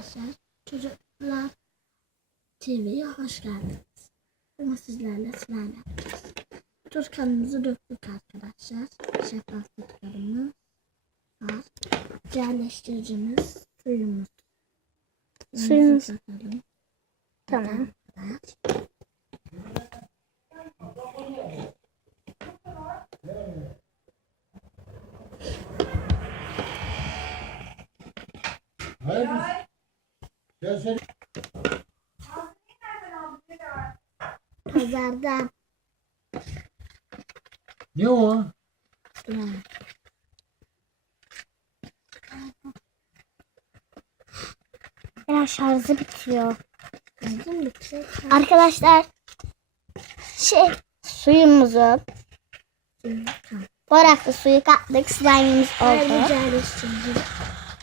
Arkadaşlar, Çocuklar TV'ye hoş geldiniz. Bugün sizlerle slime yapacağız. Tuz kanımızı döktük arkadaşlar. Şeffaflıklarımız var. Yerleştiricimiz, suyumuz. Suyumuz. Takalım. Tamam. Hayır. Ya sen Pazardan. ne o? Slime. Ya şarjı bitiyor. Bizim bitecek. Arkadaşlar suyumuzu boraklı suyu kattık. Slime'ımız oldu. Yerleştirici.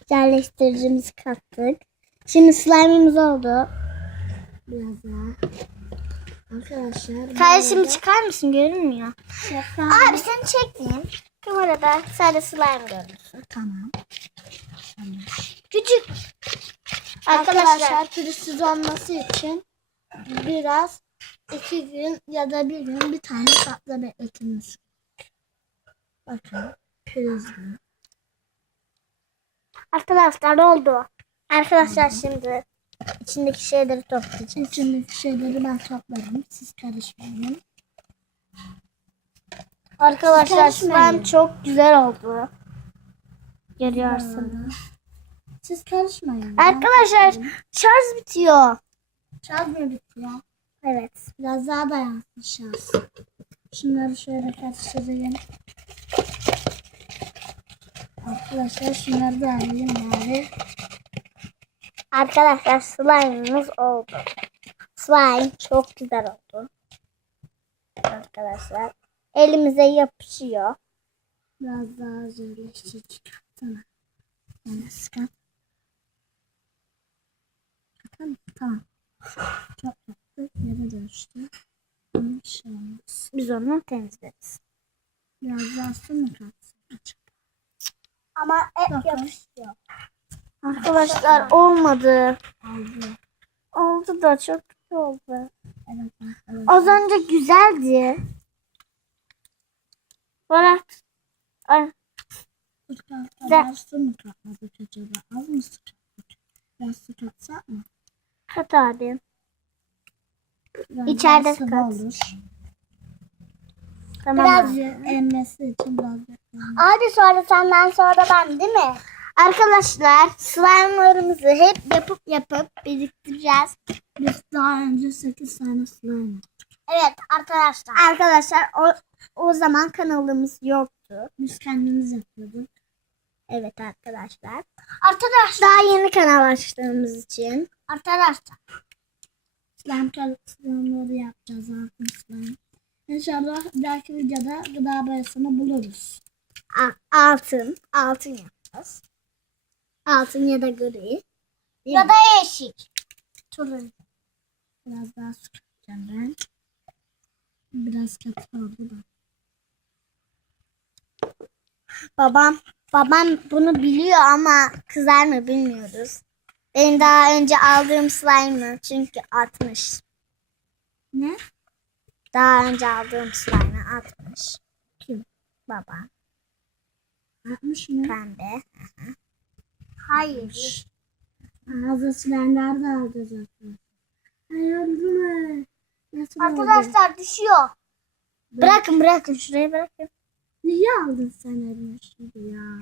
Yerleştiricimizi kattık. Şimdi slime'ımız oldu. Biraz daha. Arkadaşlar. Kardeşim çıkar mısın? Görünmüyor. Şeffaf. Abi seni çekmeyeyim. Kamerada sadece slime görünsün. Tamam. Küçük. Arkadaşlar pürüzsüz olması için biraz 2 gün ya da 1 gün bir tane tatlı bekletiniz. Bakın pürüzlü. Arkadaşlar oldu. Arkadaşlar şimdi içindeki şeyleri toplayacağız. İçindeki şeyleri ben toplarım. Siz karışmayın. Arkadaşlar Karışmayın. slime çok güzel oldu. Görüyorsunuz. Siz karışmayın. Arkadaşlar şarj bitiyor. Şarj mı bitti ya? Evet. Biraz daha dayansın şarj. Şunları şöyle karıştırayım. Arkadaşlar şunları da alayım bari. Arkadaşlar slime'ımız oldu. Slime çok güzel oldu. Arkadaşlar elimize yapışıyor. Biraz daha zorlaştırıcı katsana. Yani sıkat. Katalım. Tamam. Çok yaptık. Yere dönüştü. Bir şey olmaz. Biz onu temizleriz. Biraz daha su mu katsın? Açık. Ama hep Bakın. yapışıyor. Arkadaşlar olmadı. Aldı. Oldu da çok kötü oldu. Evet arkadaşlar. Az önce güzeldi. Bırak. Ay, Kadar su mu katmadık acaba? Az mı su kattık? Biraz su katsak mı? kat abi. Biraz İçeride daha sıvı kat. olur. Tamam Biraz abi. emmesi için biraz bekleyelim. Abi sonra senden sonra ben değil mi? Arkadaşlar slime'larımızı hep yapıp biriktireceğiz. Biz daha önce 8 tane slime yaptık. Evet arkadaşlar. Arkadaşlar o zaman kanalımız yoktu. Biz kendimiz yapıyorduk. Evet arkadaşlar. Daha yeni kanal açtığımız için. Arkadaşlar. Slime'ları yapacağız artık slime. İnşallah belki videoda gıda boyasını buluruz. Altın yapacağız. Altın ya da gri. Ya da yeşil. Turuncu. Biraz daha su katacağım ben. Biraz katı oldu da. Babam bunu biliyor ama kızar mı bilmiyoruz. Benim daha önce aldığım slime'ı çünkü atmış. Ne? Daha önce aldığım slime'ı atmış. Kim? Baba. 60 mı? Pembe. Hayır. Ağzı slime'lar da alacağız arkadaşlar. Ay oldu mu? Nasıl oldu? Arkadaşlar düşüyor. Bırakın şuraya bırakın. Niye aldın sen elime şimdi ya?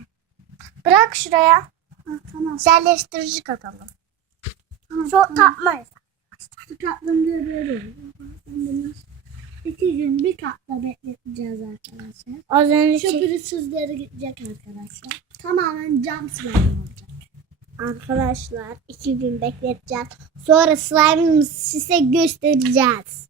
Bırak şuraya. Ah, tamam. Yerleştirici katalım. Tamam. Çok takmayız. Su kattım diye böyle oldu. Ben de nasıl? 2 gün bir katta bekleteceğiz arkadaşlar. Az önce Şu pürüzsüzleri gidecek arkadaşlar. Tamamen cam slime olacak. Arkadaşlar 2 gün bekleteceğiz. Sonra slime'ımızı size göstereceğiz.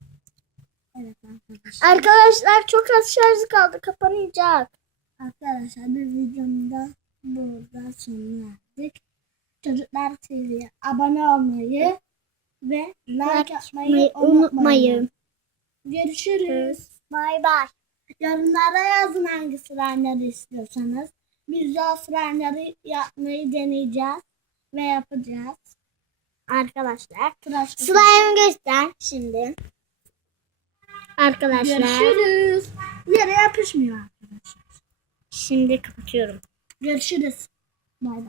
Evet arkadaşlar. Arkadaşlar çok az şarjı kaldı. Kapanacak. Arkadaşlar bir videomda burada sonuna erdik. Çocuklar TV'ye abone olmayı ve like atmayı unutmayın. Görüşürüz. Bay bay. Yorumlara yazın hangi slime'ları istiyorsanız. Biz de o slime'ları yapmayı deneyeceğiz ve yapacağız. Arkadaşlar. Tıraş. Slime göster şimdi. Arkadaşlar. Görüşürüz. Yere yapışmıyor arkadaşlar. Şimdi kapatıyorum. Görüşürüz. Bay bay.